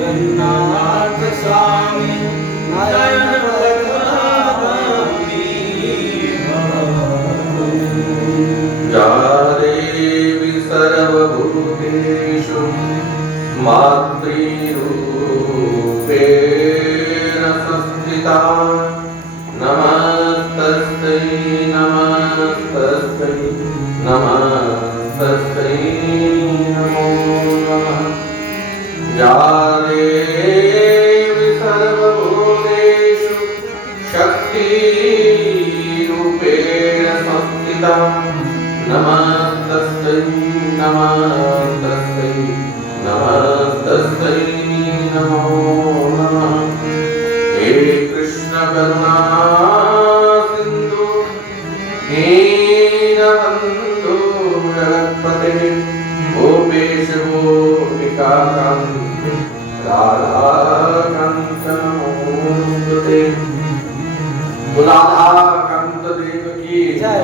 जगन्नाथ स्वामी नयन बदलामी या देवी सर्वभूतेषु मातृरूपेण संस्थिता नमस्तस्यै नमस्तस्यै नमस्तस्यै नमो नमः या देवी सर्वभूतेषु शक्तिरूपेण संस्थिता नमस्तस्यै नमस्तस्यै नमस्तस्यै नमो नमः हे कृष्ण करुणा सिंधु दीनबंधु जगत्पते गोपेश गोपिका कांत राधा कांत नमोस्तुते राधा कांत देव की जय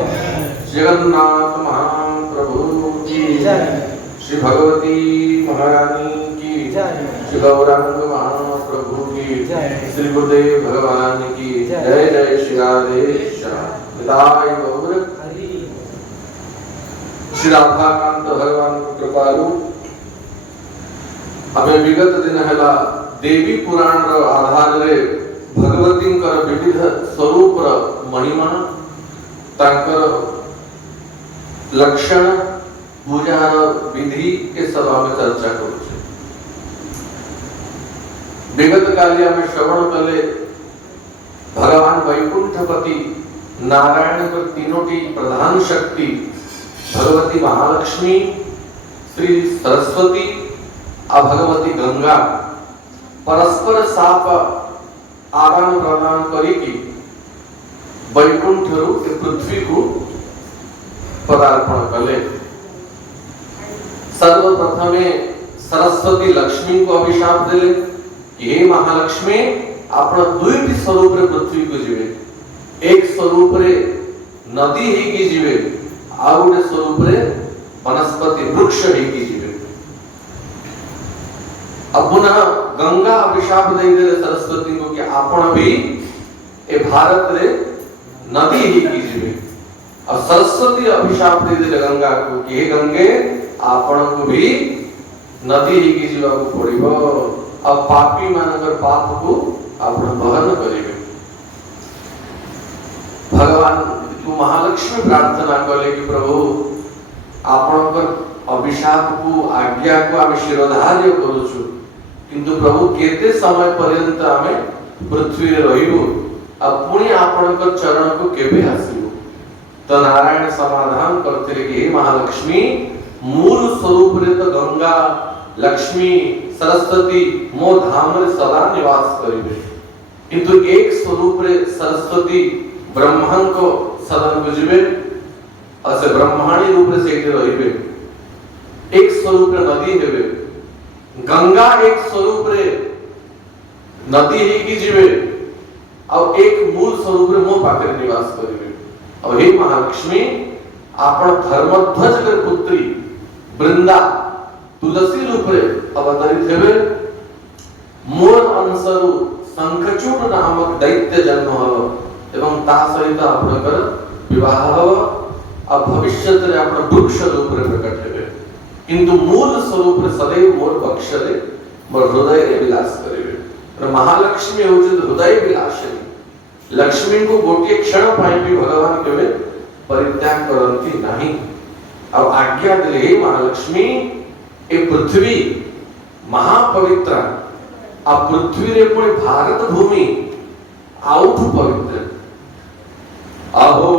जगन्नाथ महाप्रभु की जय श्री भगवती महारानी की जय श्री गौरांग महाप्रभु की जय श्री गुरुदेव भगवान की जय जय श्री राधे श्याम गौर हरि श्री राधाकांत भगवान कृपालु हमें विगत दिन है देवी पुराण आधार रे भगवती विविध स्वरूप महिमा तांकर लक्षण पूजार विधि के सब आम चर्चा करुचे विगत काले आम श्रवण कले भगवान वैकुंठपति नारायण को तीनोटी प्रधान शक्ति भगवती महालक्ष्मी श्री सरस्वती आ भगवती गंगा परस्पर साप आदान प्रदान करी वैकुंठ पृथ्वी को पदार्पण कले सर्वप्रथमे सरस्वती लक्ष्मी को अभिशाप देले कि हे महालक्ष्मी आपण दुईटी स्वरूप रे पृथ्वी को जीवे एक स्वरूप रे नदी ही की जीवे आ गोटे स्वरूप रे वनस्पति वृक्ष ही की जीवे अब पुनः गंगा अभिशाप दे देले सरस्वती को कि आपण भी ए भारत रे नदी ही की जीवे और सरस्वती अभिशाप दे देले गंगा को कि हे गंगे आपण को भी नदी ही की जीवा को पड़िबो अब पापी मानकर पाप को आपण बहन करिवे भगवान को महालक्ष्मी प्रार्थना कले कि प्रभु आपणकर अभिशाप को आज्ञा को आमे शिरोधार्य करूछु किंतु प्रभु केते समय पर्यंत आमे पृथ्वी रे रहिबो अब पुणी आपणकर चरण को केबे आसीबो तो नारायण समाधान करते कि हे महालक्ष्मी मूल स्वरूप रे तो गंगा लक्ष्मी सरस्वती मो धाम रे सदा निवास करिवे किंतु एक स्वरूप रे सरस्वती ब्रह्मा को सदन को जीवे और से ब्रह्माणी रूप रे सेठी रहिबे एक स्वरूप रे नदी हेबे गंगा एक स्वरूप रे नदी ही की जीवे और एक मूल स्वरूप रे मो पाखे निवास करिवे और हे महालक्ष्मी आपण धर्मध्वज के पुत्री वृंदा तुलसी रूप रे अवतरित हेबे मोर अंशरु शंखचूड़ नामक दैत्य जन्म हलो एवं ता सहित आपनकर विवाह हलो आ भविष्यत रे आपण वृक्ष रूप रे प्रकट हेबे किंतु मूल स्वरूप रे सदैव मोर पक्ष रे मोर हृदय रे विलास करिवे और महालक्ष्मी होचे हृदय विलासिनी लक्ष्मी को गोटे क्षण पाई भी भगवान केवे परित्याग करंती नहीं अब आज्ञा दिले हे महालक्ष्मी ए पृथ्वी महापवित्र आ पृथ्वी रे पुणे भारत भूमि आउठ पवित्र अहो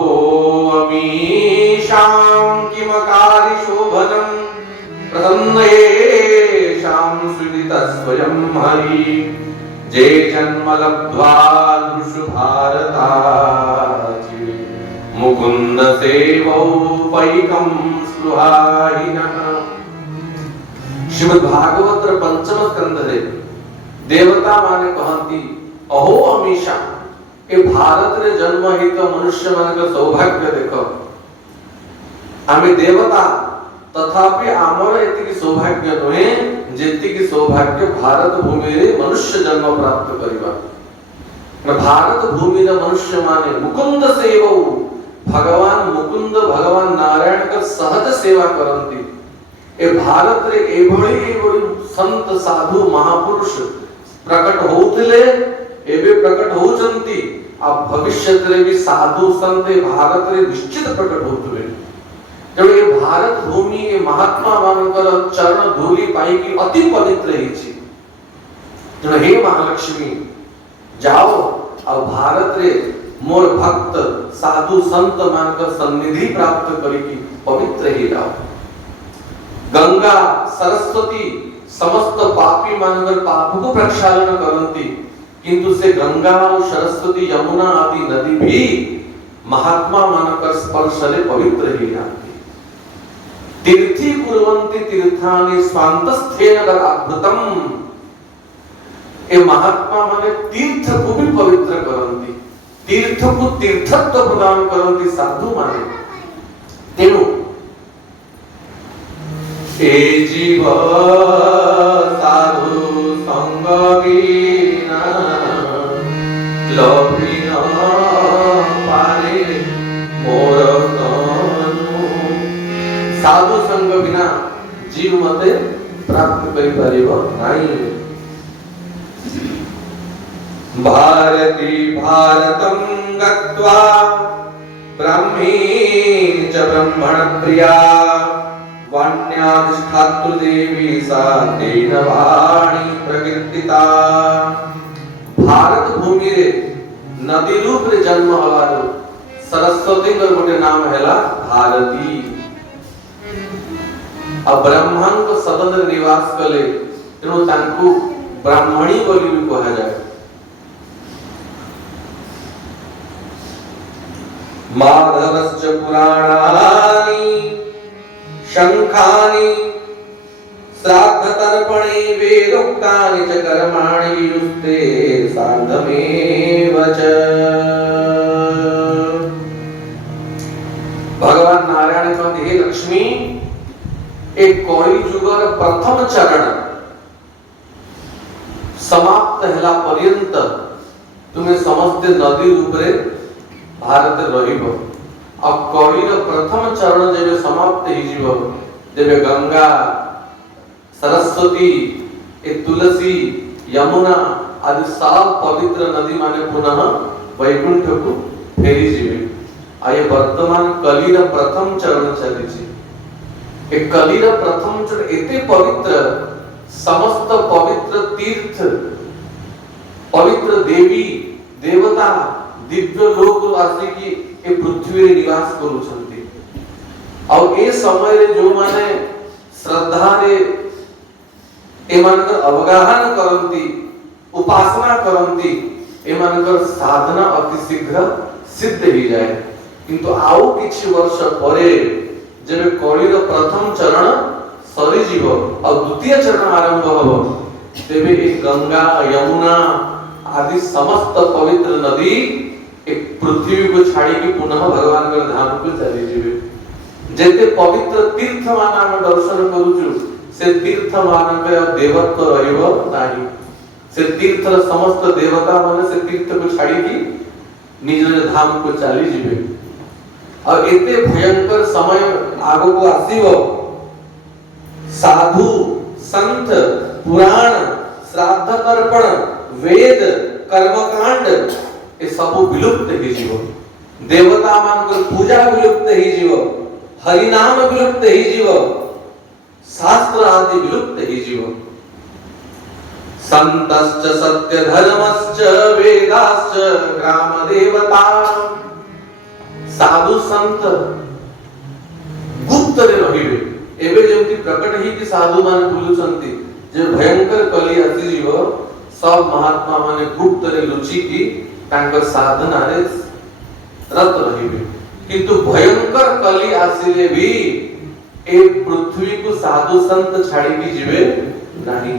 अमीशां किमकारी शोभनं प्रसन्नेशां सुदित स्वयं हरि जे जन्म लब्ध्वा नृषु भारताचि मुकुंद सेवौपैकं स्पृहाहिनः श्रीमद् भागवत पंचम स्कंध रे देवता माने कहंती अहो अमीशा ए भारत रे जन्म हित मनुष्य मान का सौभाग्य देखो आमे देवता तथापि आमर एतिकी सौभाग्य नहे जेतिकी सौभाग्य भारत भूमि रे मनुष्य जन्म प्राप्त करिबा। भारत भूमि रे मनुष्य माने मुकुंद सेवौ, भगवान मुकुंद भगवान नारायण का सहज सेवा करंती। ए भारत रे एभଳି संत साधु महापुरुष प्रकट होउथिले, एबे प्रकट होउचंती। आ भविष्य रे भी साधु संत भारत रे निश्चित प्रकट होउथिबे। जब ये भारत भूमि ये महात्मा मानकर चरण धूलि पाई की अति पवित्र हिची। जब हे महालक्ष्मी जाओ और भारत रे मोर भक्त साधु संत मानकर सन्निधि प्राप्त करी की पवित्र ही जाओ। गंगा सरस्वती समस्त पापी मानकर पाप को प्रक्षालन करंती, किंतु से गंगा और सरस्वती यमुना आदि नदी भी महात्मा मानकर स्पर्श से पवित्र ही जाती। तीर्थी कुर्वन्ति तीर्थानि स्वान्तस्थेन ददाभृतम्। ए महात्मा माने तीर्थ को भी पवित्र करंती, तीर्थ को तीर्थत्व प्रदान करंती साधु माने। तेनु ए जीव साधु संग बिना लभी न पारे मोर तनु। साधु संग बिना जीव मते प्राप्त करि परिबो नाही। भारती भारतं गत्वा ब्रह्मी च ब्रह्मण प्रिया, वाण्याधिष्ठातृ देवी सा तेन वाणी प्रकीर्तिता। भारत भूमि रे नदी रूप रे जन्म हवारो सरस्वती कर गोटे नाम हैला भारती। अब ब्रह्मन को सदन रे निवास कले तेणु तांकु ब्राह्मणी बोली भी कहा जाए। माधवश्च पुराणानि शंखानि श्राद्ध तर्पणे वेदोक्तानि च कर्माणि वियुक्ते सार्धमेव च। भगवान नारायण कहते हे लक्ष्मी, एक कौड़ी जुगर प्रथम चरण समाप्त हेला पर्यंत तुम्हें समस्त नदी रूपरे भारत रहिबो। अब कौड़ीर प्रथम चरण जेबे समाप्त ही जीवो, जेबे गंगा सरस्वती ए तुलसी यमुना आदि सब पवित्र नदी माने पुनः वैकुंठ को फेरी जीवे। आये वर्तमान कलीर प्रथम चरण चलीछि। ए कलीर प्रथम चरण एते पवित्र, समस्त पवित्र तीर्थ पवित्र देवी देवता दिव्य लोक वासी की ए पृथ्वी रे निवास करूछंती। और ए समय रे जो माने श्रद्धा रे ए मानकर अवगाहन करंती, उपासना करंती, ए मानकर साधना अति शीघ्र सिद्ध ही जाए। किंतु आउ किछि वर्ष परे जेबे कलिर प्रथम चरण सरी जीव और द्वितीय चरण आरंभ हबो, तेबे ए गंगा यमुना आदि समस्त पवित्र नदी एक पृथ्वी को छाड़ी की पुनः भगवान के धाम को चली जीवे। जेते पवित्र तीर्थ मान हम दर्शन करूछु, से तीर्थ मान के देवत्व रहिबो नाही। से तीर्थ समस्त देवता माने से तीर्थ को छाड़ी की निज धाम को चली जीवे। और एते भयंकर समय आगो को आसीबो, साधु संत पुराण श्राद्ध तर्पण वेद कर्मकांड ए सब विलुप्त ही जीव। देवता मान को पूजा विलुप्त ही जीव, हरि नाम विलुप्त ही जीव, शास्त्र आदि विलुप्त ही जीव। संतश्च सत्य धर्मश्च वेदाश्च ग्राम देवता। साधु संत गुप्त रे रहिबे। एबे जेमति प्रकट ही कि साधु मान बुलुचंती, जे भयंकर कली आसी जीव सब महात्मा माने गुप्त रे लुचि की तांकर साधना रे रत रहिबे। किंतु भयंकर कली आसिले भी ए पृथ्वी को साधु संत छाड़ी की जीवे नहीं।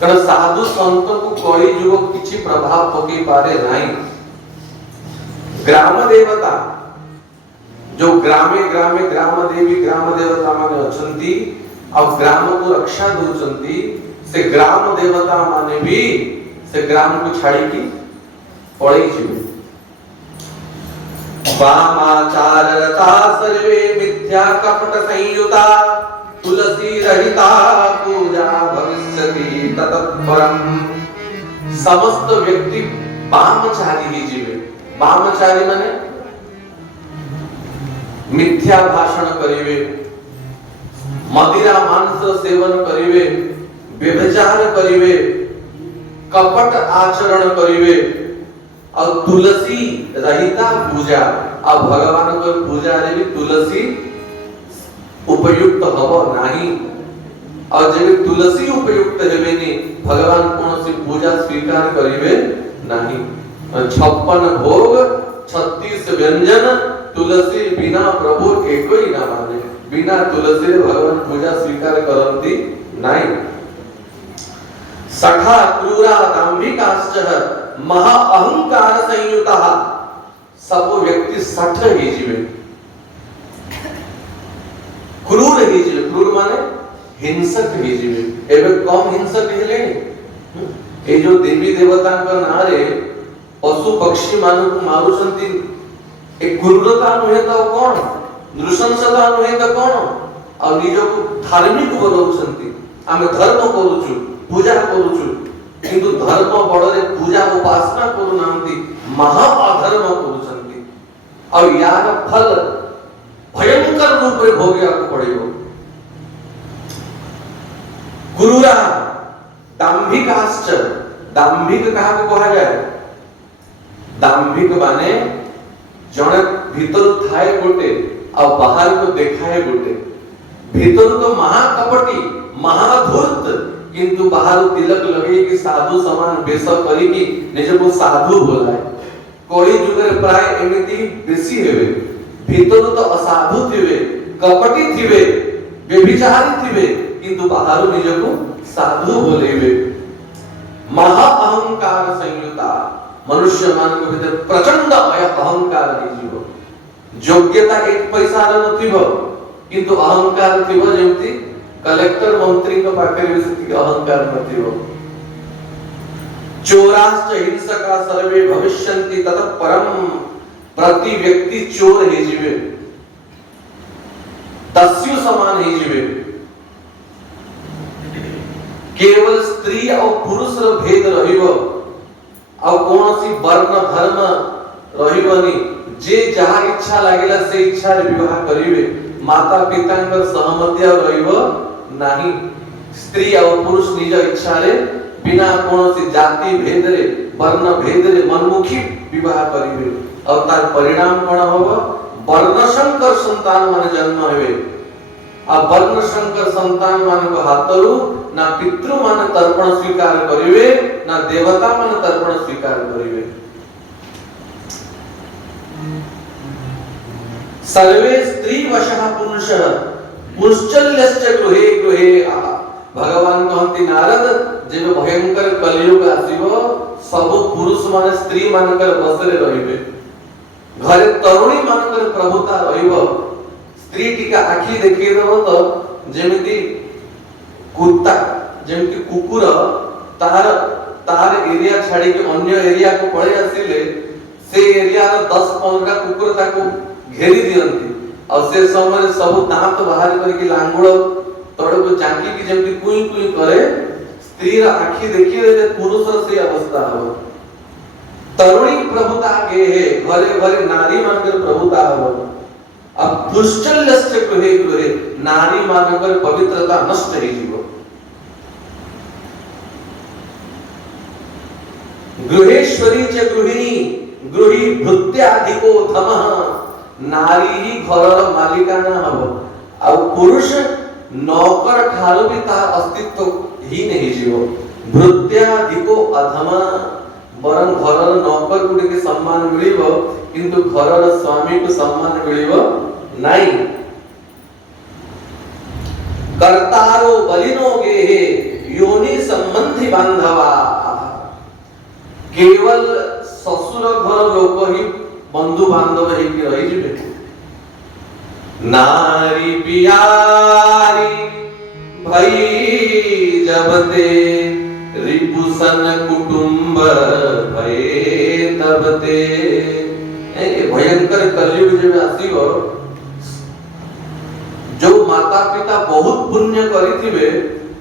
कारण साधु संत को कोई जुग किछि प्रभाव पकई पारे नहीं। ग्राम देवता जो ग्रामे ग्रामे ग्राम देवी ग्राम देवता माने अछंती, अब ग्राम को रक्षा दौरान से ग्राम देवता माने भी से ग्राम को छाड़ी की पड़े जीवे। वामाचार रता सर्वे मिथ्या कपट संयुता तुलसी रहिता पूजा भविष्यति ततःपरम। समस्त व्यक्ति वामचारी ही जीवे। वामचारी माने मिथ्या भाषण करिवे, मदिरा मांस सेवन करिवे, व्यभिचार करिवे, कपट आचरण करिवे और तुलसी रहिता पूजा। अब भगवान को पूजा रे भी तुलसी उपयुक्त हबो नाही। और जब तुलसी उपयुक्त हेबे नि भगवान कोनोसी पूजा स्वीकार करिवे नाही। 56 भोग 36 व्यंजन तुलसी बिना प्रभु एको ही ना माने। बिना तुलसी रे भगवान पूजा स्वीकार करंती नाही। सखा क्रूरा दांभिकाश्च महा अहंकार संयुता। सब व्यक्ति सठ ही जीवे, क्रूर ही जीवे। क्रूर माने हिंसक ही जीवे। एबे कम हिंसक हेले ए जो देवी देवता का नारे पशु पक्षी मान को मारुचंती ए क्रूरता नुहे तो कोन, नृशंसता नुहे तो कोन। और निज को धार्मिक बोलउचंती आमे धर्म करूछु, पूजा करूछु, किंतु धर्म बड़रे पूजा उपासना करू नांती महा अधर्म करूचंती। और यार फल भयंकर रूप रे भोगिया को पड़िबो। क्रूरा दांभिकाश्च। दांभिक कहा को कहा जाए? दांभिक माने जने भीतर थाए गोटे और बाहर को देखाए गोटे। भीतर तो महाकपटी महाधूर्त, किंतु बाहर तिलक लगे कि साधु समान वेश करी कि निज को साधु बोलाए। कोई जुगरे प्राय एमिति बेसी हेबे। भीतर तो असाधु थिबे, कपटी थिबे, व्यभिचारी थिबे, किंतु बाहर निज को साधु बोलेबे। महा अहंकार संयुता। मनुष्य मान को भीतर प्रचंड अहंकार है जीव। योग्यता एक पैसा न थिबो, किंतु अहंकार थिबो जेमति कलेक्टर मंत्री को पाकर भी अहंकार न थिबो। चोराश्च हिंसका सर्वे भविष्यन्ति ततः परम। प्रति व्यक्ति चोर ही जीवे, दस्यु समान ही जीवे। केवल स्त्री और पुरुष रो भेद रहिबो और कोनोसी वर्ण धर्म रहिबनी। जे जहा इच्छा लागिला से इच्छा रे विवाह करिवे। माता पितांकर सहमति रहिबो नाही। स्त्री और पुरुष निज इच्छा रे बिना कोनोसी जाति भेद रे वर्ण भेद रे मनमुखी विवाह करिवे। और तार परिणाम कोन होबो? वर्ण संकर संतान माने जन्म हेबे। आ वर्ण संकर संतान मान को हातरू ना पितृ मान तर्पण स्वीकार करिवे, ना देवता मान तर्पण स्वीकार करिवे। सर्वे स्त्री वशः पुरुषः पुंश्चल्यश्च गृहे गृहे। भगवान कहंती नारद जेबे भयंकर कलियुग आसीबो सब पुरुष माने स्त्री मानकर बसरे रहिबे। घरे तरुणी मानकर प्रभुता रहिबो। स्त्री टीका आखि देखि देबो तो जेमिति कुत्ता जेमिति कुकुर तार एरिया छाड़ी के अन्य एरिया को पळे आसिले से एरिया रो 10-15 कुकुर ताको घेरी दियंती। और से समय सब दांत बाहर करके लांगुड़ तोड़ को जांकी की जेमिति कुई कुई करे। स्त्री रा आखि देखि दे पुरुष रो से अवस्था हो। तरुणी प्रभुता के है, घरे घरे नारी मानकर प्रभुता हो। अब पुंश्चल्यश्च गृहे गृहे। नारी मानकर पवित्रता नष्ट ही जीवो। गृहेश्वरी च गृहिणी गृही भृत्याधिको धमः। नारी ही घरर मालिकाना हबो। और पुरुष नौकर ठारो भी तार अस्तित्व ही नहीं जीवो। भृत्याधिको अधमा। बरं घरर नौकर गुडी के सम्मान मिलिबो, किंतु घरर स्वामी को सम्मान मिलिबो नाही। कर्तारो बलिनो गेहे योनि संबंधी बांधवा। केवल ससुर घर लोक ही बंधु बांधव ही रही जिबे। नारी पियारी भई जब ते रिपुसन कुटुंब भये तब ते। भयंकर कलयुग जब आसीबो जो माता पिता बहुत पुण्य करिथिबे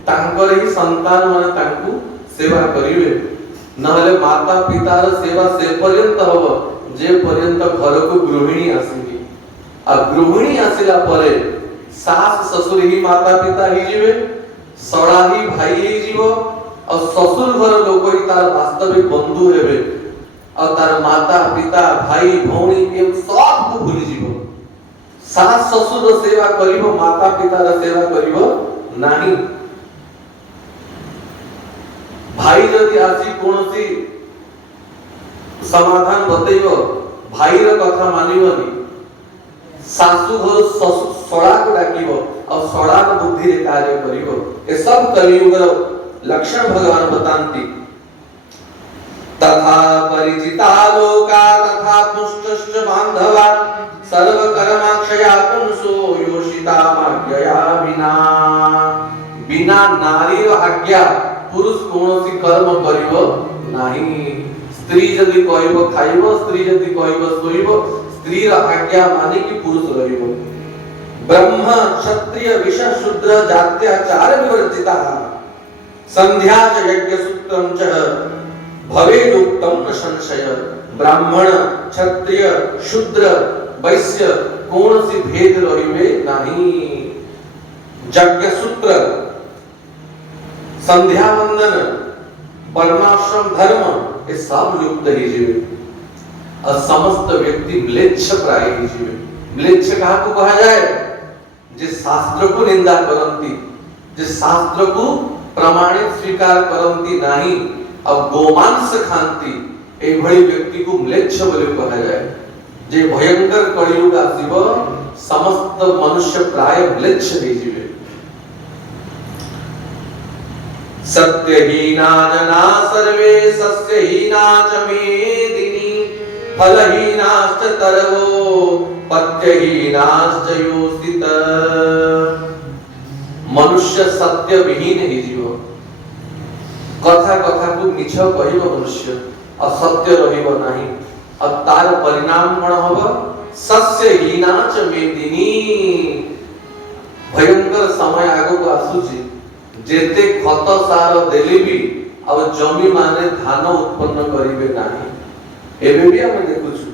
तांकर ही संतान माने तांकु सेवा करिवे नहले माता पितार सेवा से पर्यंत हबो जे पर्यंत घर को गृहिणी आसीबी आ गृहिणी आसिला परे सास ससुर ही माता पिता ही जीवे सड़ा ही भाई ही जीवो और ससुर घर लोक ही तार वास्तविक बंधु हेबे और तार माता पिता भाई भौणी एम सब को भूली जीवो सास ससुर सेवा करिवो माता पितार सेवा करिवो नाही भाई जदि आसी कोनोसी समाधान बतैबो भाई रो कथा मानिबोनी सासु घर सड़ा को डाकिबो और सड़ा बुद्धि रे कार्य करिबो ए सब कलियुग लक्षण भगवान बतांती तथा परिचिता लोका तथा तुष्टश्च बांधवा सर्व कर्माक्षया पुंसो योषिता माज्ञया बिना नारी रो आज्ञा पुरुष कोनोसी कर्म करिवो नाही स्त्री जदि कहइबो खाइबो स्त्री जदि कहइबो सोइबो स्त्री रो आज्ञा माने कि पुरुष रहिबो ब्रह्म क्षत्रिय वैश्य शूद्र जात्याचार विवर्जिता संध्या च यज्ञ सूत्रम च भवेदुक्तम न संशय ब्राह्मण क्षत्रिय शूद्र वैश्य कोनोसी भेद रहिबे नाही यज्ञ सूत्र संध्या वंदन वर्णाश्रम धर्म ये सब युक्त ही जीवे और समस्त व्यक्ति म्लेच्छ प्राय ही जीवे म्लेच्छ कहा को कहा जाए जे शास्त्र को निंदा करंती जे शास्त्र को प्रमाणित स्वीकार करंती नहीं अब गोमांस खांती ए भली व्यक्ति को म्लेच्छ बोले कहा जाए जे भयंकर कलियुग आसीबो समस्त मनुष्य प्राय म्लेच्छ ही जीवे सत्यहीना जना सर्वे सस्यहीना च मेदिनी फलहीनाश्च तरवो पत्यहीनाश्च योषित मनुष्य सत्य विहीन ही जीव कथा कथा को मिछ कहिबो मनुष्य असत्य रहिबो नाही अब तार परिणाम कोन होबो सस्यहीना च मेदिनी भयंकर समय आगो को आसुची जेते खत सार देली भी अब जमी माने धान उत्पन्न करिवे नाही एबे भी हम देखुछु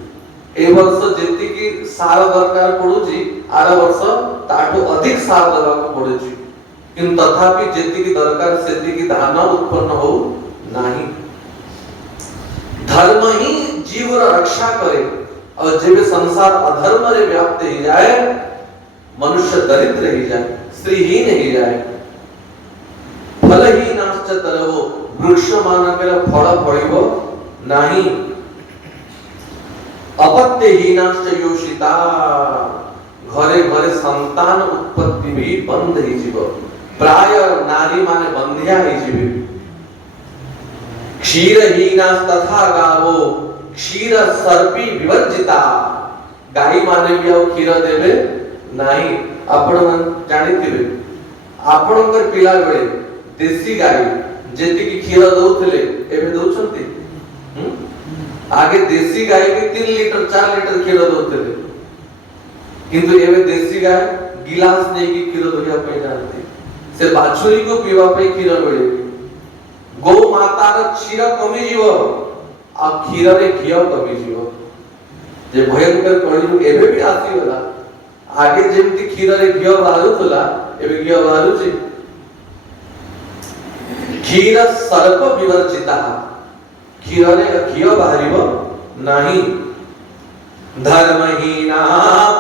ए वर्ष जेति की सार दरकार पडुची आर वर्ष ताटो अधिक सार देबा को पडुची किंतु तथापि जेति की दरकार सेति की धान उत्पन्न हो नाही धर्म ही जीव रो रक्षा करे और जेबे संसार अधर्म रे व्याप्त ही जाए मनुष्य दरिद्र ही जाए स्त्रीहीन ही जाए फलहीनाश्च तरवो वृक्ष मानकर फल फळिबो नाही अपत्यहीनाश्च योषिता घरे घरे संतान उत्पत्ति भी बंद ही जीव प्राय नारी माने बंधिया ही जीव क्षीरहीनास् तथा गावो क्षीर सर्पी विवर्जिता गाई माने भी आ क्षीर देबे नाही आपण जानिथिबे आपणकर पिला बेले देसी गाई जेति की क्षीर दउथले एबे दउछंती आगे देसी गाय भी 3 लीटर 4 लीटर क्षीर दउथले किंतु एबे देसी गाय गिलास नै की क्षीर दउया पे जानती से बाछुरी को पीवा पे क्षीर मिले गौ माता र क्षीर कमी जीव आ क्षीर रे घी कमी जीव जे भयंकर कलियुग एबे भी आसी होला आगे जेमति क्षीर रे घी बारुथला एबे घी बारुची क्षीर सर्प विवर्जिता क्षीर रे घी बाहरिबो नाही धर्महीना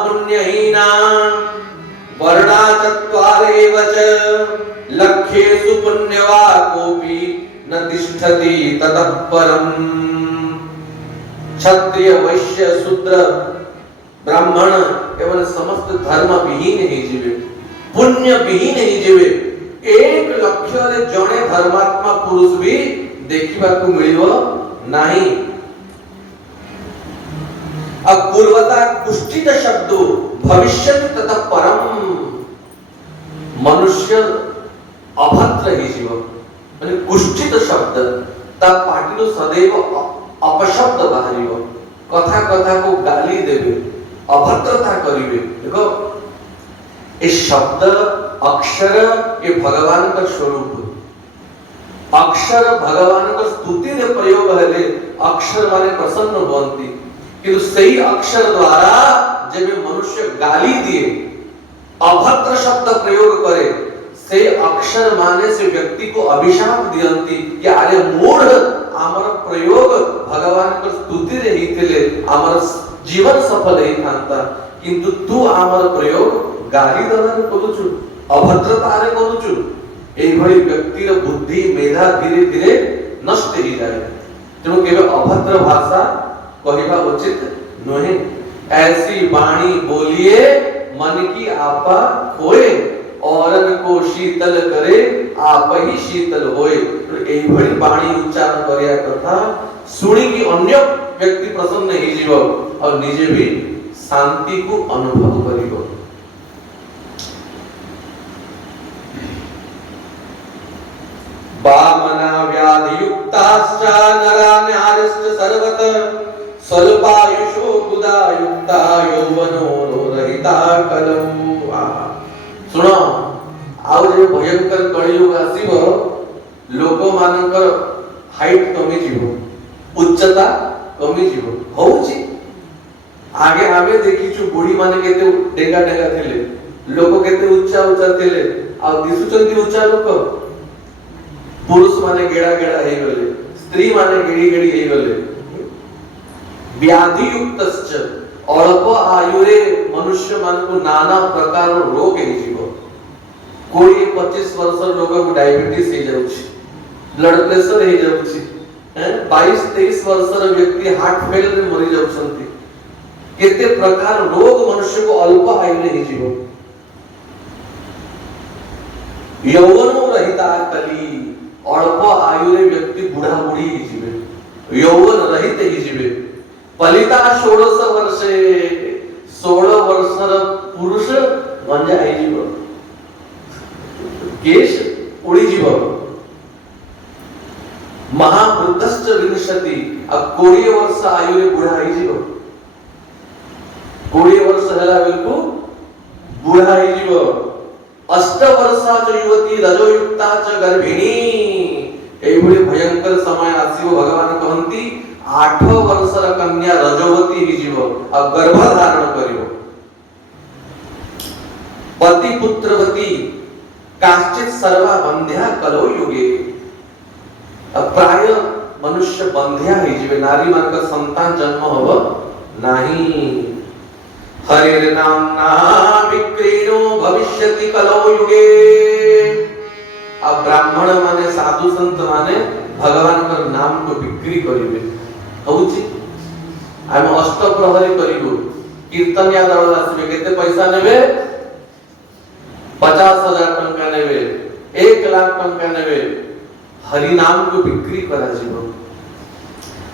पुण्यहीना वर्णा चत्वारेव च लक्ष्येषु पुण्यवा कोपि न तिष्ठति ततः परम् क्षत्रिय वैश्य शूद्र ब्राह्मण एवं समस्त धर्म विहीन ही जीवे पुण्य विहीन ही जीवे एक लक्ष्य रे जणे धर्मात्मा पुरुष भी देखिबा को मिलिबो नाही अपूर्वता पुष्टित शब्दो भविष्यति ततः परम मनुष्य अभद्र ही जीव माने कुष्ठित शब्द ता पाटिलो सदैव अपशब्द बाहरिव कथा कथा को गाली देवे अभद्रता करिवे। देखो ये शब्द अक्षर ये भगवान का स्वरूप अक्षर भगवान का स्तुति रे प्रयोग हेले अक्षर माने प्रसन्न होती किंतु सही अक्षर द्वारा जब मनुष्य गाली दिए अभद्र शब्द प्रयोग करे से अक्षर माने से व्यक्ति को अभिशाप दियंती कि अरे मूढ़ आमर प्रयोग भगवान को स्तुति रे हितले आमर जीवन सफल ही थांता किंतु तू आमर प्रयोग गाली दबारे करूछु अभद्रता रे करूछु एई भली व्यक्ति रो बुद्धि मेधा धीरे धीरे नष्ट ही जाए तेणु केवल अभद्र भाषा कहिबा उचित नहे। ऐसी वाणी बोलिए मन की आपा खोए औरन को शीतल करे आप ही शीतल होए। एई भली वाणी उच्चारण करिया कथा सुनी कि अन्य व्यक्ति प्रसन्न ही जीव और निजे भी शांति को अनुभव करिवो। वामना व्याधि युक्ताश्च नरा न्यारश्च सर्वत स्वल्पायुषो बुधा युक्ता यौवनो रहिता कलौ। सुनो आउ जे भयंकर कलियुग आसीबो लोक मानकर हाइट कमी जीवो उच्चता कमी जीवो होउची। आगे आमे देखिछु बुढ़ी माने केते डेगा डेगा थिले लोक केते उच्चा उच्चा थिले आ दिसुचंती उच्चा लोक पुरुष माने गेड़ा गेड़ा हे गले स्त्री माने गेड़ी गेड़ी हे गले। व्याधि युक्तश्च अल्प आयुरे मनुष्य मान को नाना प्रकार रोग हे जीवो 20-25 वर्ष लोग को डायबिटीज हे जाउछि ब्लड प्रेशर हे जाउछि 22-23 वर्ष र व्यक्ति हार्ट फेल रे मरि जाउछंती केते प्रकार रोग मनुष्य को अल्प आयुरे हे जीवो। यौवनो रहिता कली अल्प आयुरे व्यक्ति बुढ़ा बुढ़ी ही जीवे यौवन रहित ही जीवे। पलिता 16 वर्षे 16 वर्षर पुरुष गंजा ही जीव केश उड़ी जीव महावृद्धश्च विंशति अब 20 वर्ष आयुरे बुढ़ा ही जीव 20 वर्ष होला बेलको बुढ़ा ही जीव। 8 वर्षा च युवती रजोयुक्ता च गर्भिणी एई भली भयंकर समय आसीबो भगवान कहंती 8 वर्षर कन्या रजवती ही जीव आ गर्भ धारण करिवो। पति पुत्रवती काश्चित सर्वा बंध्या कलो युगे प्राय मनुष्य बंध्या ही जीवे नारी मान का संतान जन्म होब नाही। हरिर नामना विक्रीणो भविष्यति कलो युगे अब ब्राह्मण माने साधु संत माने भगवान का नाम को बिक्री करिवे होउची। हम अष्ट प्रहरी करिवो कीर्तन या दल आसीबे केते पैसा नेबे 50,000 टंका नेबे 1 लाख टंका नेबे हरि नाम को बिक्री करा जीवो।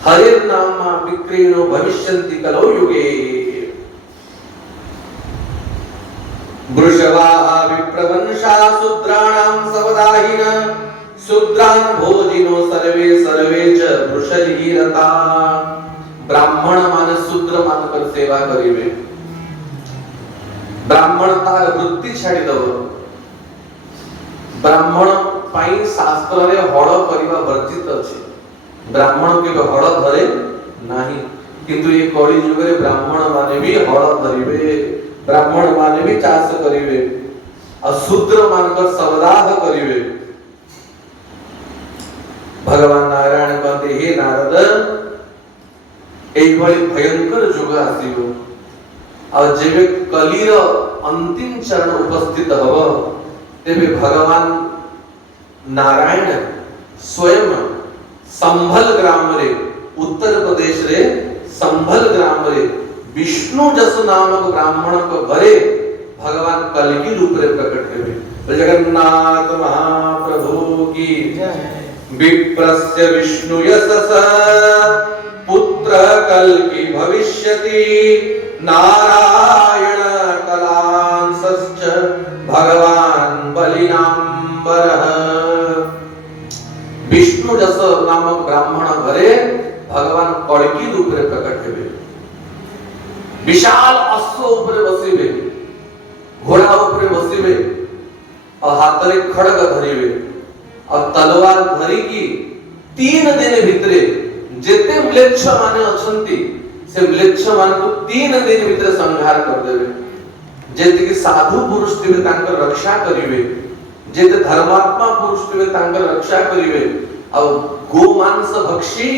हरिर नाम विक्रीणो भविष्यन्ति कलो युगे। वृषभाः विप्रवंशा शूद्राणां सवदाहिन शूद्रान् भोजिनो सर्वे सर्वे च वृषली रता। ब्राह्मण मान शूद्र मान कर सेवा करिवे ब्राह्मण तार वृत्ति छाड़ी दब ब्राह्मण पाई शास्त्र रे हड़ करिवा वर्जित अछि ब्राह्मण के हड़ धरे नाही किंतु ये कली युग रे ब्राह्मण माने भी हड़ धरिवे ब्राह्मण माने भी चाष करिवे और शूद्र मानकर सवदाह करिवे। भगवान नारायण कहते हे नारद एई भली भयंकर युग आसीबो और जेबे कलीर अंतिम चरण उपस्थित हबो तेबे भगवान नारायण स्वयं संभल ग्राम रे उत्तर प्रदेश रे संभल ग्राम रे विष्णु जस नामक ब्राह्मण को घरे भगवान कलगी रूप रे प्रकट हेबे। जगन्नाथ महाप्रभु की विप्रस्य विष्णु यशस पुत्र कल्कि भविष्यति नारायण कलांसश्च भगवान बलिनाम्बरः नामक ब्राह्मण घरे भगवान कल्कि रूप रे प्रकट हेबे। विशाल अश्व ऊपर बसिबे, घोड़ा ऊपर बसिबे और हाथ रे खड़ग धरिबे और तलवार धरी की 3 दिन भितरे जेते म्लेच्छ माने अछंती से म्लेच्छ मान को 3 दिन भितरे संहार कर देबे। जेते कि साधु पुरुष थिबे तांकर रक्षा करिवे, जेते धर्मात्मा पुरुष थिबे तांकर रक्षा करिवे और गोमांस भक्षी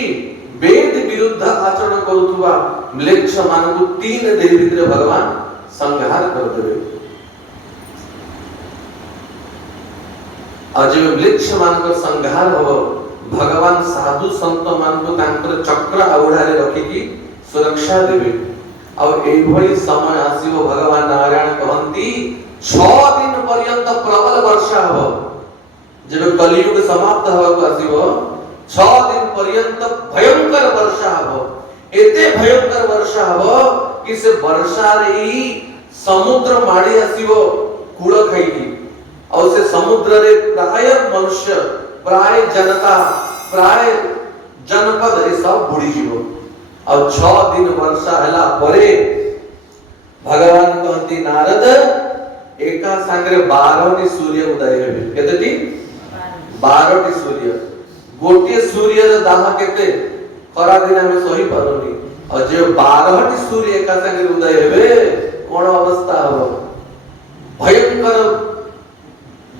वेद विरुद्ध आचरण करुथुवा म्लेच्छ मान को 3 दिन भितरे भगवान संहार कर देबे। आज म्लेच्छ मान संहार हो भगवान साधु संत मान को तांकर चक्र आउढ़ारे रखी की सुरक्षा देवे। और एई भली समय आसीबो भगवान नारायण कहंती 6 दिन पर्यंत प्रबल वर्षा हो। जब कलियुग समाप्त होको आसीबो 6 दिन पर्यंत भयंकर वर्षा हो। एते भयंकर वर्षा हो कि से वर्षा रे समुद्र माड़ी आसीबो कूड़ खाइकी और से समुद्र रे प्राय मनुष्य, प्राय जनता, प्राय जनपद ए सब बुड़ी जीवो। और 6 दिन वर्षा हला परे भगवान कहती नारद एका सांगरे 12 टी सूर्य उदय हेबे। केतेटी 12 टी सूर्य। गोटे सूर्य रे दाह केते खरा दिन हम सही पारोनी और जे 12 टी सूर्य एका सांगरे उदय हेबे कोन अवस्था हो। भयंकर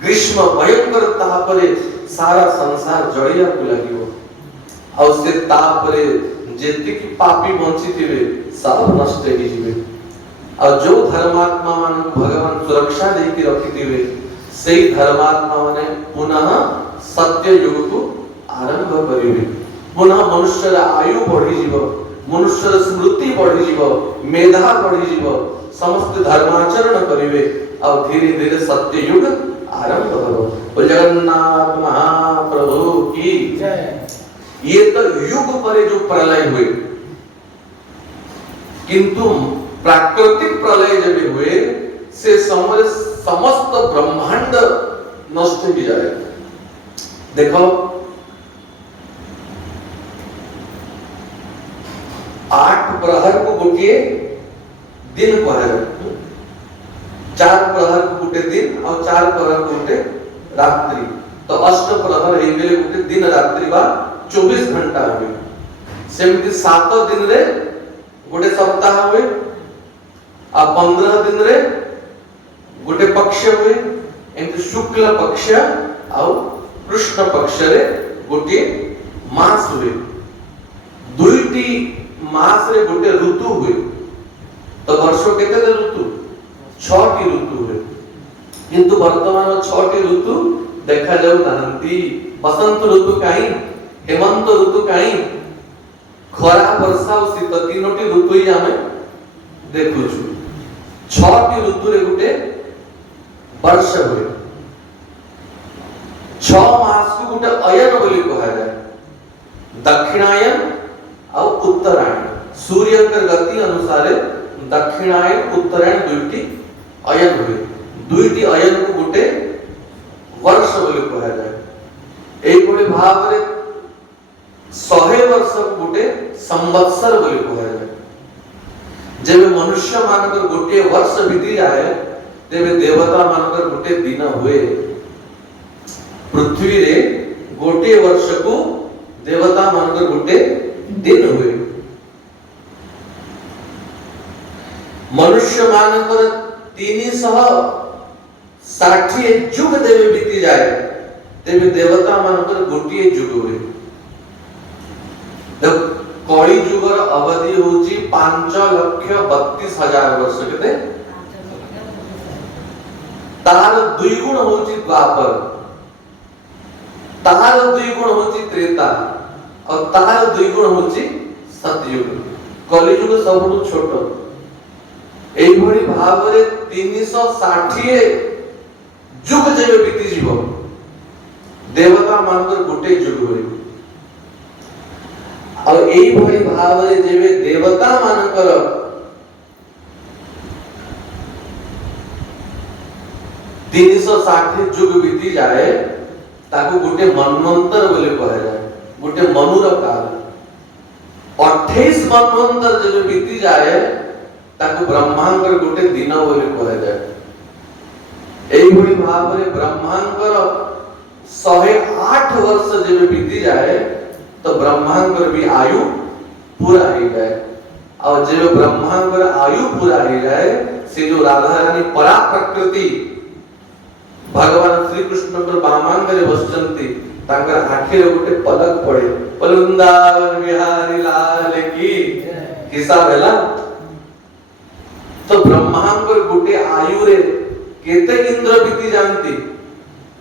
ग्रीष्म, भयंकर तापरे सारा संसार जड़िया को लागिवो और से तापरे जेति की पापी बंची थिबे सब नष्ट हे जिवे। और जो धर्मात्मा मान भगवान सुरक्षा दे के रखी थिबे सेही धर्मात्मा माने पुनः सत्य युग को आरंभ करिवे। पुनः मनुष्य आयु बढ़ी जीव, मनुष्य स्मृति बढ़ी जीव, मेधा बढ़ी जीव, समस्त धर्माचरण करिवे और धीरे धीरे सत्य युग आरंभ हो। जगन्नाथ महाप्रभु की जय। ये तो युग पर जो प्रलय हुए, किंतु प्राकृतिक प्रलय जब हुए से समय समस्त ब्रह्मांड नष्ट हो जाए। देखो 8 प्रहर को गोटे दिन कहे, 4 प्रहर को गोटे दिन और 4 प्रहर को गोटे रात्रि, तो अष्ट प्रहर हे गेले गोटे दिन रात्रि बा 24 घंटा हुए। सेमती 7 दिन रे गोटे सप्ताह हुए आ 15 दिन रे गोटे पक्ष हुए। एमती शुक्ल पक्ष और कृष्ण पक्ष रे गोटे मास हुए। दुईटी मास रे गोटे ऋतु हुए। तो वर्ष केते ऋतु 6 टी ऋतु हुए, किंतु वर्तमान 6 टी ऋतु देखा जाऊ नाहंती। बसंत ऋतु काई, हेमंत ऋतु काई, खरा वर्षा और शीत 3टी ऋतु ही हमें देखुछु। 6 टी ऋतु रे गोटे वर्ष हुए। 6 मास को गोटे अयन बोली कहा जाए। दक्षिणायन और उत्तरायण सूर्य के गति अनुसार दक्षिणायन उत्तरायण दुईटी अयन हुए। दुईटी अयन को गोटे वर्ष बोली कहा जाए। एई बोली भाव रे 100 वर्ष को गोटे संवत्सर बोली कहा जाए। जब मनुष्य मानकर गोटे वर्ष बीती जाए तेबे देवता मानकर गोटे दिन हुए। पृथ्वी रे गोटे वर्ष को देवता मानकर गोटे दिन हुए। मनुष्य मानकर 360 जुग देवे बीती जाए तेबे देवता मानकर गोटे जुग हुए। कली जुगर अवधि होची 5,32,000 वर्ष केते तार 2 गुण होची द्वापर, तार 2 गुण होची त्रेता और तार 2 गुण होची सतयुग। कलियुग सबुठु छोट। एई भली भाव रे 360 जुग जेबे बीती जीव देवता मानकर गोटे जुग होई। और एई भली भाव रे जेबे देवता मानकर 360 जुग बीती जाए ताको गोटे मनवंतर बोले कहा जाए। गोटे मनुर काल 28 मनवंतर जब बीती जाए ताकू ब्रह्मांकर गोटे दिन बोली कह जाए। एई भली भाव रे ब्रह्मांकर 108 वर्ष जब बीती जाए तो ब्रह्मांकर भी आयु पूरा हो जाए। और जब ब्रह्मांकर आयु पूरा हो जाए से जो राधा रानी परा प्रकृति भगवान श्री कृष्ण पर बामांगरे बसचंती तांकर आखिर गोटे पलक पड़े वृंदावन बिहारी लाल की हिसाब हैला। तो ब्रह्मांकर गोटे आयु रे केते इंद्र बीती जानती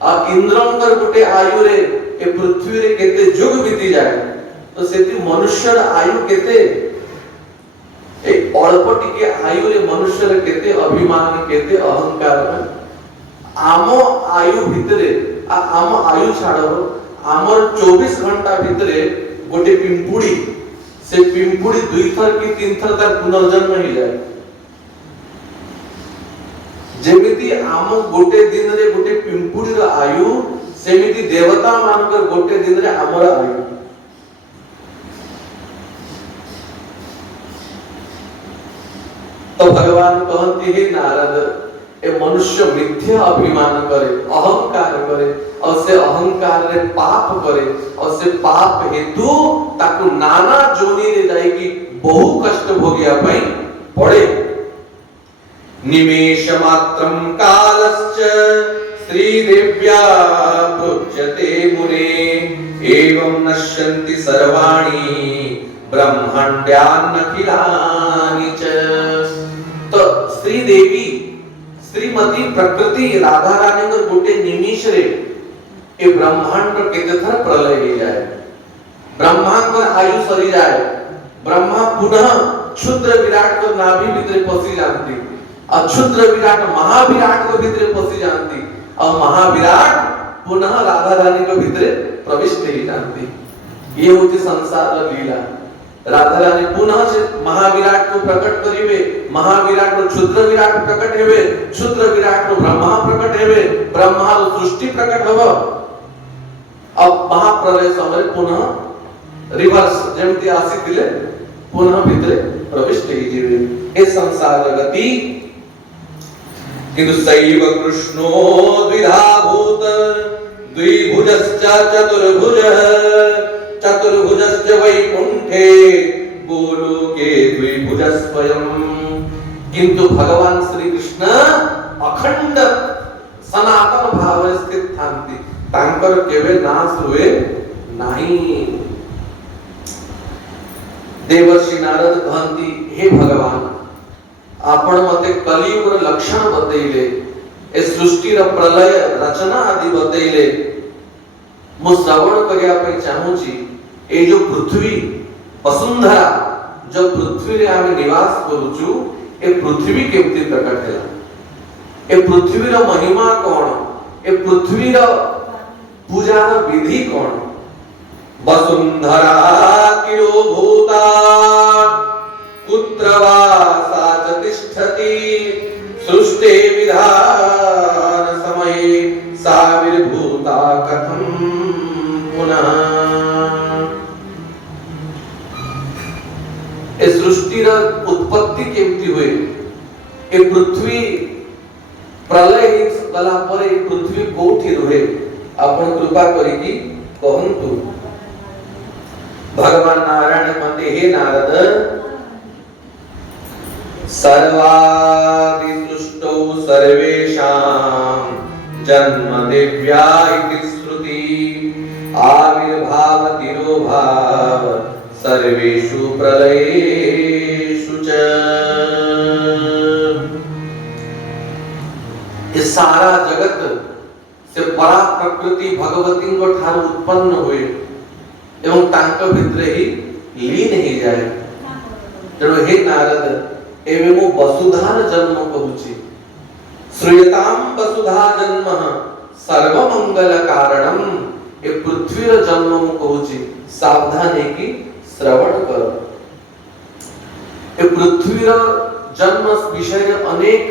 आ इंद्रंकर गोटे आयु रे ए पृथ्वी रे केते युग बीती जाए। तो सेति मनुष्य आयु केते एक अल्प टिके आयु रे मनुष्य रे केते अभिमान केते अहंकार आम आयु भितरे आम आयु छाड़ो आमर 24 घंटा भितरे गोटे पिंपुड़ी से पिंपुड़ी 2 थर की 3 थर तक पुनर्जन्म ही जाए। जेमिति आम गोटे दिन रे गोटे पिंपुड़ी रो आयु सेमिति देवता मानकर गोटे दिन रे आमर आयु। तो भगवान कहते हैं नारद ए मनुष्य मिथ्या अभिमान करे अहंकार करे और से अहंकार रे पाप करे और से पाप हेतु ताकू नाना जोनी रे जाएगी बहु कष्ट भोगिया पई पड़े। निमेष मात्रम कालश्च श्रीदेव्या प्रोच्यते मुने एवं नश्यन्ति सर्वाणि ब्रह्मांड्यान्नखिलानि च। तो श्रीदेवी श्रीमती प्रकृति राधा रानी को गोटे निमिष रे ए ब्रह्मांड केते थर प्रलय हो जाए। ब्रह्मांड को आयु सरी जाए ब्रह्मा पुनः क्षुद्र विराट को नाभि भीतर पसी जानती और क्षुद्र विराट महाविराट को भीतर पसी जानती और महाविराट पुनः राधा रानी को भीतर प्रविष्ट ही जानती। ये होती संसार लीला। राधा रानी पुनः से महाविराट को प्रकट करिवे महाविराट को क्षुद्र विराट प्रकट हेवे क्षुद्र विराट को ब्रह्मा प्रकट हेवे ब्रह्मा को सृष्टि प्रकट होव। अब महाप्रलय समय पुनः रिवर्स जेमती आसीथिले पुनः भीतर प्रविष्ट ही जीवे ए संसार गति। किंतु सैव कृष्णो द्विधा भूत द्विभुजश्च चतुर्भुजः चतुर्भुजश्च वैकुंठे गोलोके द्विभुजः स्वयं। किंतु भगवान श्री कृष्ण अखंड सनातन भाव स्थित थांती तांकर केवे नाश हुए नहीं। देवर्षि नारद कहती हे भगवान आपण मते कलियुग र लक्षण बतैले ए सृष्टि र प्रलय रचना आदि बतैले मु श्रवण करिया पे चाहूची ए जो पृथ्वी वसुंधरा जो पृथ्वी रे आमे निवास करूचु ए पृथ्वी केमती प्रकट हैला ए पृथ्वी र महिमा कोन ए पृथ्वी र पूजा र विधि कोन। वसुंधरा किरो भूता कुत्र वा सा च तिष्ठति सृष्टे विधान समये सा विर्भूता कथं पुनः। ए सृष्टि र उत्पत्ति केमती हुए ए पृथ्वी प्रलय गला पर ए पृथ्वी कोठी रहे आपण कृपा करिकी कहंतु। भगवान नारायण कहते हे नारद सर्वादि सृष्टौ सर्वेषां जन्म दिव्या इति श्रुति आविर्भाव तिरोभाव सर्वेषु प्रलयेषु च। ये सारा जगत से परा प्रकृति भगवती को ठार उत्पन्न हुए एवं तांक भितरे ही लीन ही जाए। तेणु हे नारद एवं मु वसुधार जन्म कहूची श्रूयताम वसुधा जन्म सर्वमंगल कारणम ए पृथ्वी र जन्म मु कहूची सावधान है कि श्रवण करो। ए पृथ्वी र जन्म विषय अनेक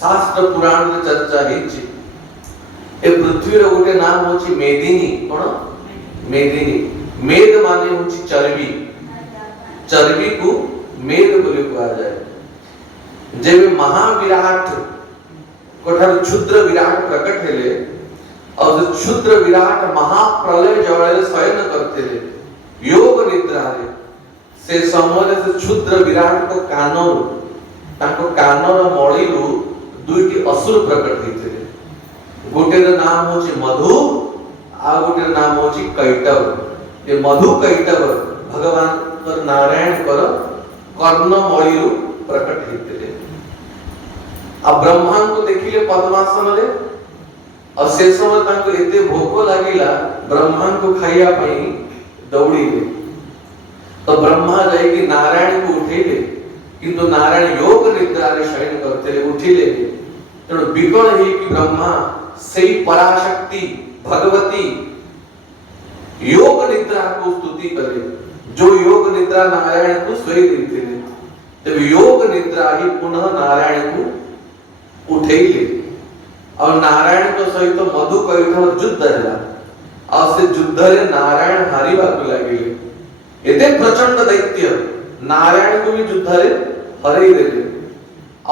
शास्त्र पुराण में चर्चा हिची। ए पृथ्वी रो गोटे नाम होची मेदिनी कोन मेदिनी मेद माने होची चर्बी चर्बी को मेद बोली कहा जाए जेबे महाविराट कोठार क्षुद्र विराट प्रकट हेले और क्षुद्र विराट महाप्रलय जवाले शयन करते ले योग निद्रा रे से समय से क्षुद्र विराट को कानर ताको कानर मळीरु दुईटी असुर प्रकट हेते गोटेर नाम होची मधु आ गोटेर नाम होची कैटव ये मधु कैटव भगवान कर नारायण कर कर्ण मळीरु प्रकट हेते आ ब्रह्मा को देखिले पद्मासन रे और से समय ताको एते भोक लागिला ब्रह्मा को खाइया पई दौड़ीले तो ब्रह्मा जाई कि नारायण को उठेले किंतु नारायण योग निद्रा रे शयन करते उठिले तेणु विकल ही कि ब्रह्मा सही पराशक्ति भगवती योग निद्रा को स्तुति करे जो योग निद्रा नारायण को सोई देते तब योग निद्रा ही पुनः नारायण को उठेले और नारायण को सहित मधु कैठव युद्ध हैला और से युद्ध रे नारायण हारिबा को लागिले एते प्रचंड दैत्य नारायण को भी युद्ध रे हरई देले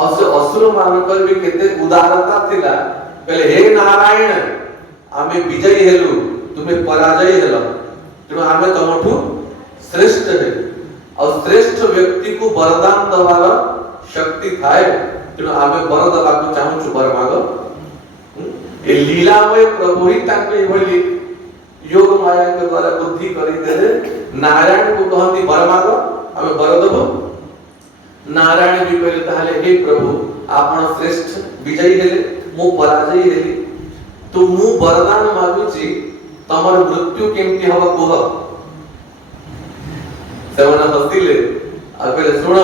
और से असुर मानकर भी केते उदारता थिला कहले हे नारायण आमे विजयी हेलु तुम्हें पराजय हेलो तेणु आमे तमठु श्रेष्ठ है और श्रेष्ठ व्यक्ति को वरदान दबार शक्ति थाए तेणु आमे वर दबा को चाहू छु वर मागो ए लीलामय प्रभु ही ताके एभली योग माया के द्वारा बुद्धि करी देले नारायण को कहंती वर मागो आमे वर दबो नारायण भी कहले ताले हे प्रभु आपण श्रेष्ठ विजयी हेले मु पराजय हेली तो मु वरदान मागुची तमर मृत्यु केमती हवा कोह सेवन हसिले आ कहले सुन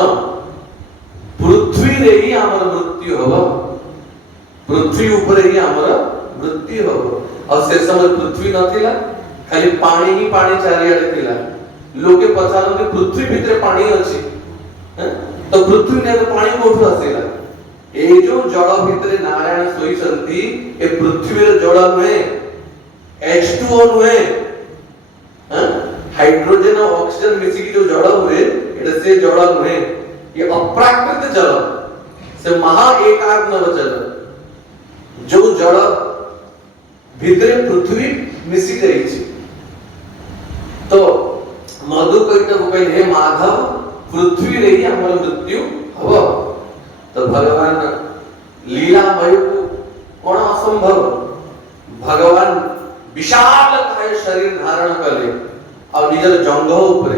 पृथ्वी रे ही हमर मृत्यु हवा पृथ्वी ऊपर ही हमर मृत्यु हवा और से समय पृथ्वी नथिला खाली पानी ही पानी चारियाडे थिला लोके पचारन पृथ्वी भीतर पानी अछि तो पृथ्वी ने तो पानी कोठु आसीला ए जो जल भीतर नारायण सोई संती ए पृथ्वी रे जल नुहे H2O नुहे हाइड्रोजन और ऑक्सीजन मिसी की जो जल हुए एटा से जल नुहे ये अप्राकृत जल से महा एकाग्नव जल जो जल भीतर पृथ्वी मिसी गई छी तो मधु कैटव कहले हे माधव पृथ्वी रे ही हमर मृत्यु हबो तो भगवान लीलामय को कौन असंभव भगवान विशाल काय शरीर धारण कले और निजर जंघ ऊपर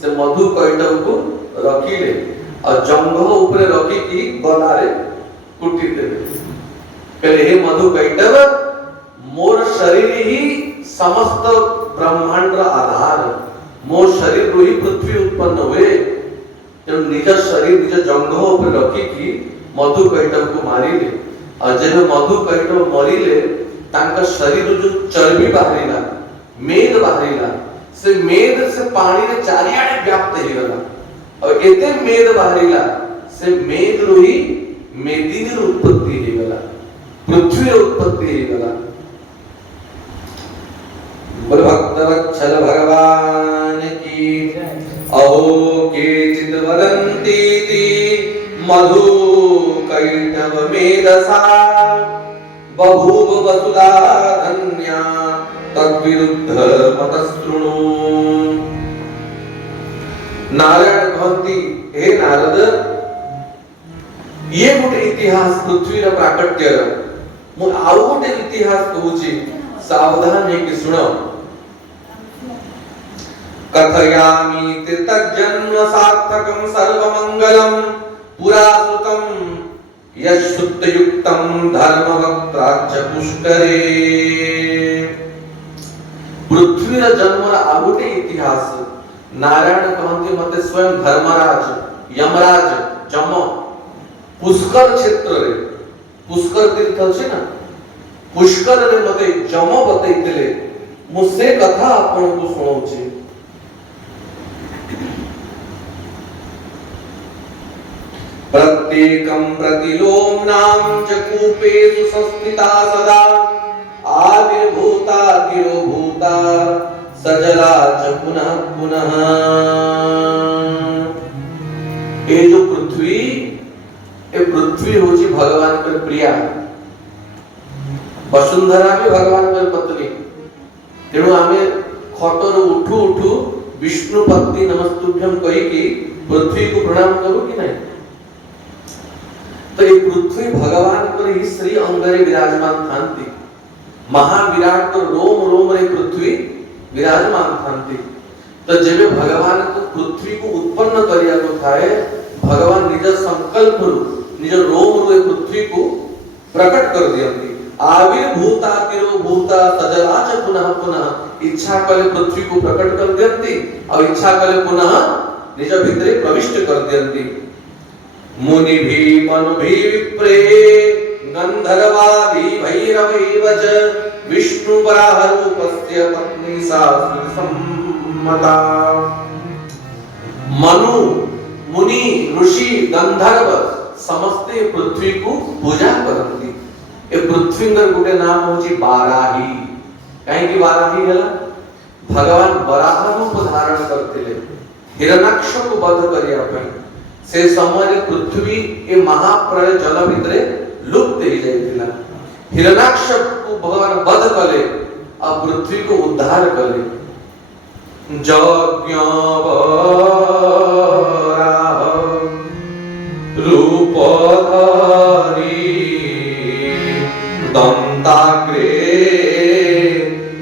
से मधु कैटव को रखिले और जंघ ऊपर रखी की गलारे कुटी देले कहले हे मधु कैटव मोर शरीर ही समस्त ब्रह्मांड रा आधार मोर शरीर रो ही पृथ्वी उत्पन्न हुए तेणु निज शरीर निज जंघ ऊपर रखी की मधु कैटव को मारिले और जब मधु कैटव मरिले तांका शरीर जो चर्बी बाहरिला मेद बाहरिला से मेद से पानी रे चारियाडे व्याप्त हे गला और एते मेद बाहरिला से मेद रो ही मेदिनी रो उत्पत्ति हे गला पृथ्वी रो उत्पत्ति हे गला बोल भक्तवत्सल भगवान की अहो केचित् वदन्ति मधु कैटव मेधसा बभूव वसुधा धन्या तद्विरुद्ध मतस्तृणु नारायण कहती हे नारद ये गोटे इतिहास पृथ्वी रा प्राकट्य मु आउ गोटे इतिहास कहूची सावधान है कि सुनो कथयामि तज्जन्म सार्थकं सर्वमंगलम पुरासुतम यशुद्धयुक्तं धर्मवक्त्राच्च पुष्करे पृथ्वी रा जन्म रा आगोटे इतिहास नारायण कहंती मते स्वयं धर्मराज यमराज जम पुष्कर क्षेत्र रे पुष्कर तीर्थ अछि ना पुष्कर रे मते जम बतैतिले मुसे कथा आपन को सुनाउची प्रत्येकं प्रतिलोमनां च कूपेषु संस्थिता सदा आविर्भूता गिरोभूता सजला च पुनः पुनः। ये जो पृथ्वी, ये पृथ्वी होची भगवान के प्रिया। वसुंधरा भी भगवान के पत्नी। तेणु आमे खटर उठू उठू विष्णु पत्नी नमस्तुभ्यम कही कि पृथ्वी को प्रणाम करू कि नहीं। तो ये पृथ्वी भगवान पर ही श्री अंगरे विराजमान थांती। महाविराट तो रोम रोम रे पृथ्वी विराजमान थांती। तो जेबे भगवान को पृथ्वी को उत्पन्न करिया को थाए, भगवान निज संकल्प निज रोम रे पृथ्वी को प्रकट कर दियंती। आविर्भूता तिरोभूता सजला च पुनः पुनः। इच्छा कले पृथ्वी को प्रकट कर दियंती और इच्छा कले पुनः निज भितरे प्रविष्ट कर दियंती। मुनि भी मनु भी विप्रे गंधर्वादि भैरवैव च विष्णु वराह रूपस्य पत्नी सा सम्मता। मनु मुनि ऋषि गंधर्व समस्ते पृथ्वी को पूजा करती। ए पृथ्वी गोटे नाम होची बाराही। कहीं बाराही है भगवान वराह रूप धारण करते हिरणाक्ष को वध करिया पे। से समय पृथ्वी ए महाप्रलय जल भितरे लुप्त हो जाइतिला। हिरणाक्ष को भगवान वध कले और पृथ्वी को उद्धार कले। यज्ञ वराह रूपधारी दंताग्रे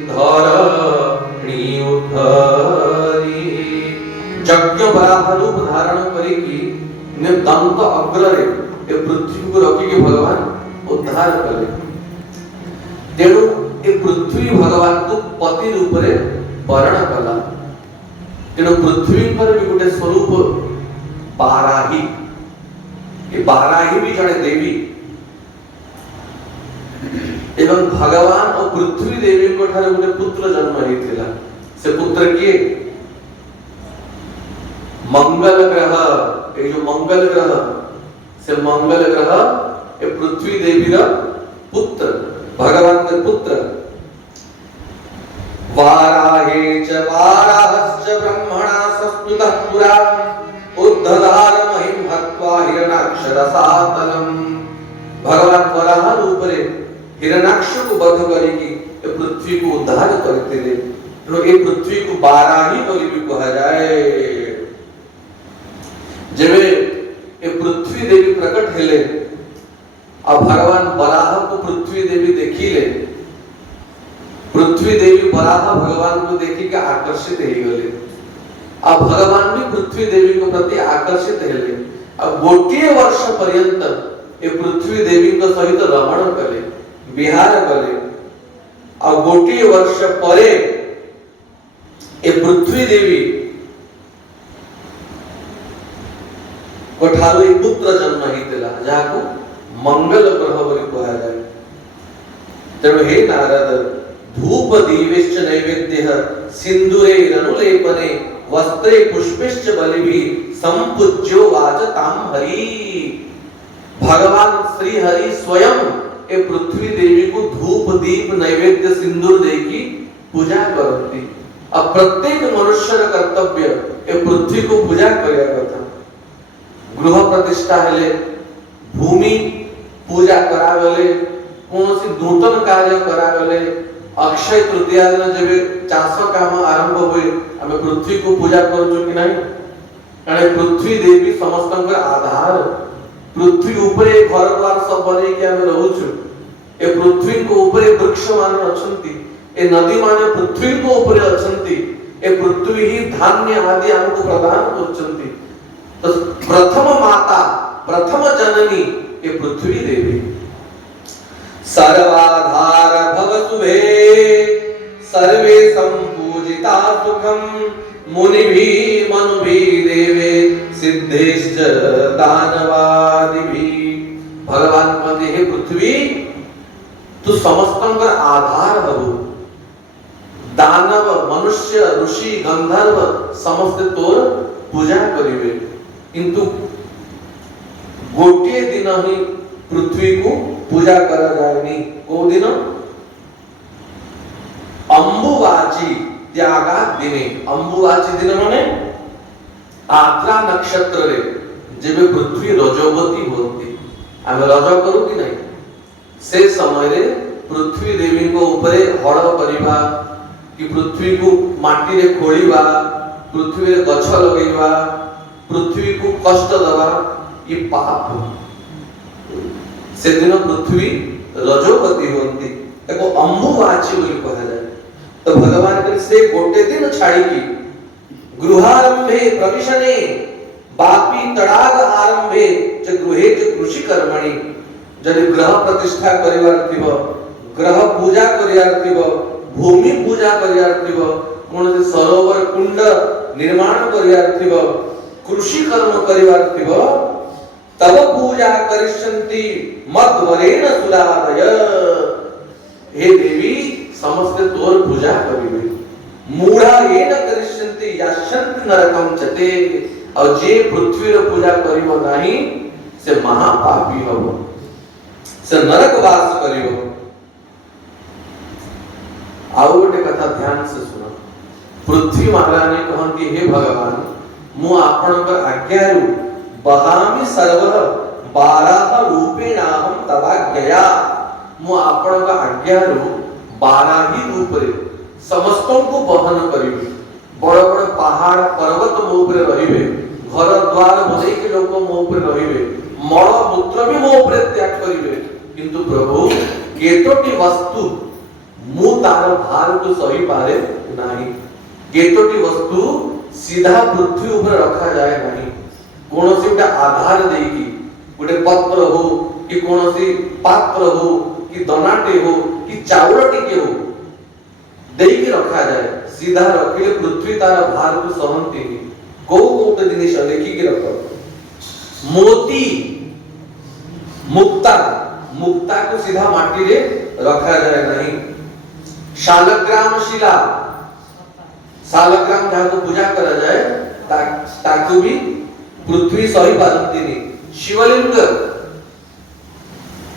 धरणी उद्धरी। यज्ञ वराह रूप धारण करिकी ने दंत अग्रे ए पृथ्वी को रखी के भगवान उद्धार कले। तेणु ए पृथ्वी भगवान को पति रूप रे वर्ण कला। तेणु पृथ्वी पर भी गोटे स्वरूप बाराही। ये बाराही भी जड़े देवी एवं भगवान और पृथ्वी देवी को ठारे गोटे पुत्र जन्म होइथिला। से पुत्र किए मंगल ग्रह। ये जो मंगल ग्रह से मंगल ग्रह ये पृथ्वी देवी रा पुत्र भगवान के पुत्र। वाराहे च वाराहश्च ब्रह्मणा संस्तुतः पुरा उद्धधार महिम हत्वा हिरणाक्ष रसातलम। भगवान वराह रूप रे हिरणाक्ष को वध करिकी ये पृथ्वी को उद्धार करते ले। तो ये पृथ्वी को बाराही बोली भी कहा जाए। जेबे ये पृथ्वी देवी प्रकट हेले और भगवान वराह को पृथ्वी देवी देखिले। पृथ्वी देवी वराह भगवान को देखी के आकर्षित हो गले। अब भगवान भी पृथ्वी देवी को प्रति आकर्षित हेले। अब गोटे वर्ष पर्यंत ये पृथ्वी देवी को सहित रमण कले, विहार कले। और गोटे वर्ष परे ये पृथ्वी देवी कोठारो एक पुत्र जन्म हितला जाको मंगल ग्रह बोली कहा जाए। तेणु हे नारद धूप दीवेश्च नैवेद्यः सिंदूरे रनुलेपने वस्त्रे पुष्पेश्च बलिभिः संपूज्यो वाचतां हरि। भगवान श्री हरि स्वयं ए पृथ्वी देवी को धूप दीप नैवेद्य सिंदूर देकी पूजा करती। अब प्रत्येक मनुष्य कर्तव्य ए पृथ्वी को पूजा करिया कथा। गृह प्रतिष्ठा हेले भूमि पूजा करागले, कौनसी नूतन कार्य करागले, अक्षय तृतीया दिन जेबे चाष काम आरंभ होए आमे पृथ्वी को पूजा करू कि नहीं। कारण पृथ्वी देवी समस्त आधार। पृथ्वी ऊपरे घर द्वार सब बने के आमे रहूछु। ए पृथ्वी को ऊपरे वृक्ष मान अछंती, ए नदी माने पृथ्वी को ऊपरे अछंती। ए पृथ्वी ही धान्य आदि हमको प्रदान करछंती। तो प्रथम माता प्रथम जननी ये पृथ्वी देवी। सर्वाधार भव शुभे सर्वे संपूजिता सुखम मुनि भी मनु भी देवे सिद्धेश्च दानवादि भी। भगवान कहते हे पृथ्वी तू समस्तंकर आधार हबु। दानव मनुष्य ऋषि गंधर्व समस्त तोर पूजा करिवे, किंतु गोटे दिन ही पृथ्वी को पूजा करा जाएनी। को दिन अंबुवाची त्यागा दिने अंबुवाची दिन माने आद्रा नक्षत्र रे जेबे पृथ्वी रजोवती होती आमे रज करू कि नहीं से समय रे पृथ्वी देवी को ऊपर हड़ करिबा कि पृथ्वी को माटी रे खोलिबा पृथ्वी रे गछ लगेबा पृथ्वी को कष्ट दबा ये पाप से दिन पृथ्वी रजोवती होती ताको अंबुवाची बोली कहा जाए तो भगवान के से गोटे दिन छाड़ी की गृहारंभे प्रविशने बापी तड़ाग आरंभे च गृहे च कृषि कर्मणि जदि ग्रह प्रतिष्ठा करिवार थिबो ग्रह पूजा करियार थिबो भूमि पूजा करियार थिबो कोन से सरोवर कुंड निर्माण करियार थिबो कृषि कर्म करिवार थिबो तब पूजा करिष्यन्ति मद्वरेण सुरादय हे देवी समस्त तोर पूजा करिवे मूढ़ा येन करिष्यन्ति याश्यन्ति नरकं चते और जे पृथ्वी रो पूजा करिवो नाही से महापापी हबो से नरक वास करिवो आउ गोटे कथा ध्यान से सुनो पृथ्वी महारानी कहंती हे भगवान मु आपनकर आज्ञारु बहामि सर्व 12 रूपेणाहम तवाज्ञया मु आपनकर आज्ञारु 12 ही रूप रे समस्तों को बहन करिवे बड़ बड़ पहाड़ पर्वत मो ऊपर रहिबे घर द्वार बनै के लोक मो ऊपर रहिबे मल मूत्र भी मो ऊपर त्याग करिवे किंतु प्रभु केतोटी वस्तु मु तार भार को सही पारे नाही केतोटी वस्तु सीधा पृथ्वी ऊपर रखा जाए नाही कोनोसी उटा आधार देकी उटे पत्र हो कि कोनोसी पात्र हो कि दनाटे हो कि चाउल टिके हो देकी रखा जाए सीधा रखिले पृथ्वी तार भार को सहंती को कोटे जिनिस लेखि के रख मोती मुक्ता मुक्ता को सीधा माटी रे रखा जाए नहीं शालग्राम शिला शालग्राम जहाँ को पूजा करा जाए ताकि भी पृथ्वी सही पारंती नहीं शिवलिंग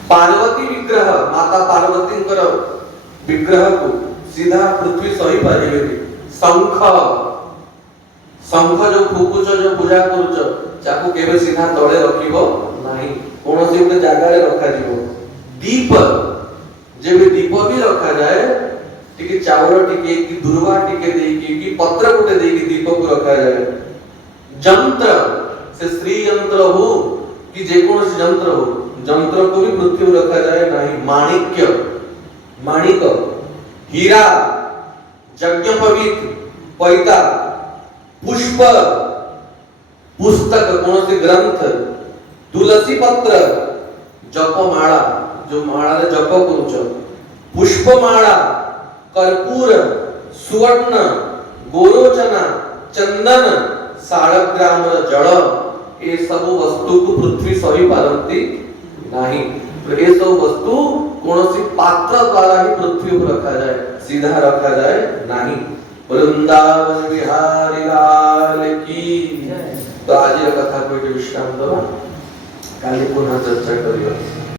पार्वती विग्रह माता पार्वती कर विग्रह को सीधा पृथ्वी सही पारिबे शंख शंख जो फुकुच जो पूजा करूच जाको केबे सीधा तळे रखिबो नाही कोनोसी उते जागा रे रखा जिवो दीप जेबे दीप भी रखा जाए टिके चावल टिके कि दुर्वा टिके देकी कि पत्र उते देकी दीप को रखा जाए यंत्र से श्री यंत्र हो कि जे कोनोसी यंत्र हो यंत्र को भी पृथ्वी में रखा जाए नहीं माणिक्य माणिक हीरा यज्ञोपवीत पैता पुष्प पुस्तक कोनोसी ग्रंथ तुलसी पत्र जपमाला जो माला रे जप करूछ पुष्पमाला कर्पूर सुवर्ण गोरोचना चंदन शालग्राम जल ए सब वस्तु को पृथ्वी सही पारंती नहीं तो ये सब वस्तु कोनोसी पात्र द्वारा ही पृथ्वी पर रखा जाए सीधा रखा जाए नहीं वृंदावन बिहारी लाल की तो आज ये कथा को विश्राम दो काली पुनः चर्चा करियो।